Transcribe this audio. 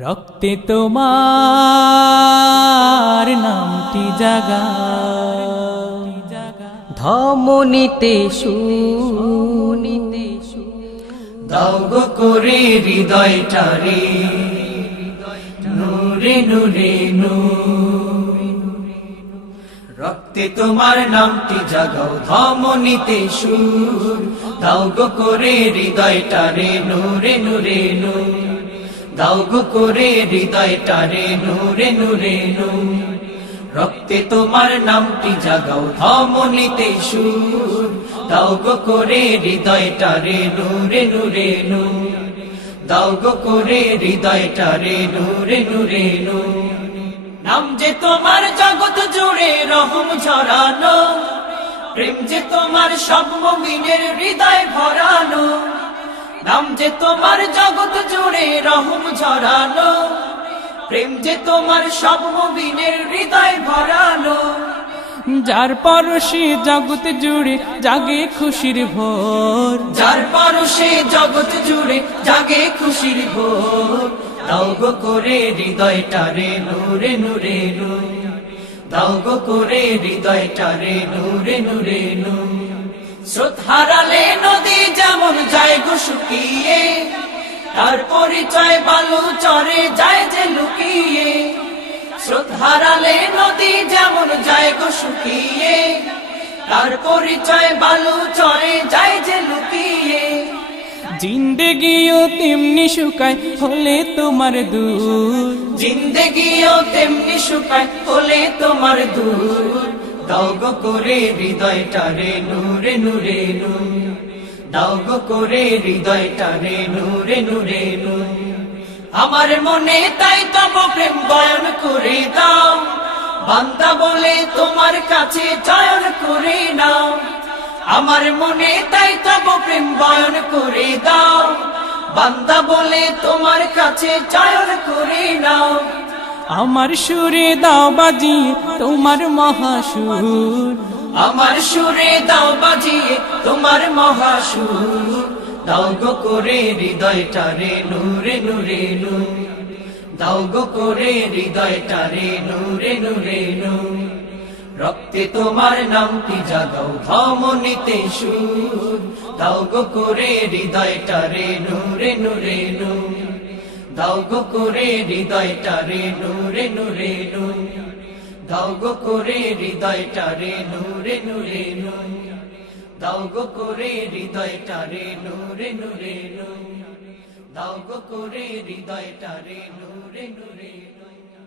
রক্তে তোমার নামটি জাগা, ধমনীতে শুনিতে দাও গো করে হৃদয়টারে নূরে নূরে নূর। রক্তে তোমার নামটি জাগাও ধমনীতে সুর, দাও গো করে হৃদয়টারে নূরে নূরে নূর। দাও গো করে হৃদয়টারে নূরে নূরে নূর। রক্তে তোমার নামটি জাগাও ধমনীতে সুর, দাও গো করে হৃদয়টারে নূরে নূরে নূর। দাও গো করে হৃদয়টারে নূরে নূরে নূর। নাম যে তোমার জগৎ জুড়ে রহম ঝরানো, প্রেম যে তোমার সব মুমিনের হৃদয় ভরানো। নাম যে তোমার জগৎ জুড়ে রহম ঝরানো, প্রেম যে তোমার সব মুমিনের হৃদয় ভরানো। যার পরশে জগৎ জুড়ে জাগে খুশির ভোর, যার পরশে জগৎ জুড়ে জাগে খুশির ভোর। দাও গো করে হৃদয়টারে নূরে নূরে নূর। দাও গো করে হৃদয়টারে নূরে নূরে নূর। স্রোত হারালে নদী যেমন যায় গো শুকিয়ে, তার পরিচয় বালু চরে যায় যে লুকিয়ে। স্রোত হারালে নদী যেমন যায় গো শুকিয়ে, তার পরিচয় বালু চরে যায় যে লুকিয়ে। জিন্দেগিও তেমনি শুকায় হলে তোমার দূর, জিন্দেগিও তেমনি শুকায় হলে তোমার দূর। দাও গো করে হৃদয়টারে নূরে নূরে নূর। দাও গো করে হৃদয়টারে নূরে নূরে নূর। আমার মনে তাই তব প্রেম বয়ন করে দাও, বান্দা বলে তোমার কাছে চয়ন করে নাও। আমার মনে তাই তব প্রেম বয়ন করে দাও, বান্দা বলে তোমার কাছে চয়ন করে নাও। আমার সুরে দাও বাজিয়ে তোমার মহাসুর, আমার সুরে দাও বাজিয়ে তোমার মহাসুর। দাও গো করে হৃদয়টারে নূরে নূরে নূর। দাও গো করে হৃদয়টারে নূরে নূরে নূর। রক্তে তোমার নামটি জাগাও ধমনীতে সুর, দাও গো করে হৃদয়টারে নূরে নূরে নূর। দাও গো করে হৃদয়টারে নূরে নূরে নূর। দাও গো করে হৃদয়টারে নূরে নূরে নূর। দাও গো করে হৃদয়টারে নূরে নূরে নূর। দাও গো করে হৃদয়টারে নূরে নূরে নূর।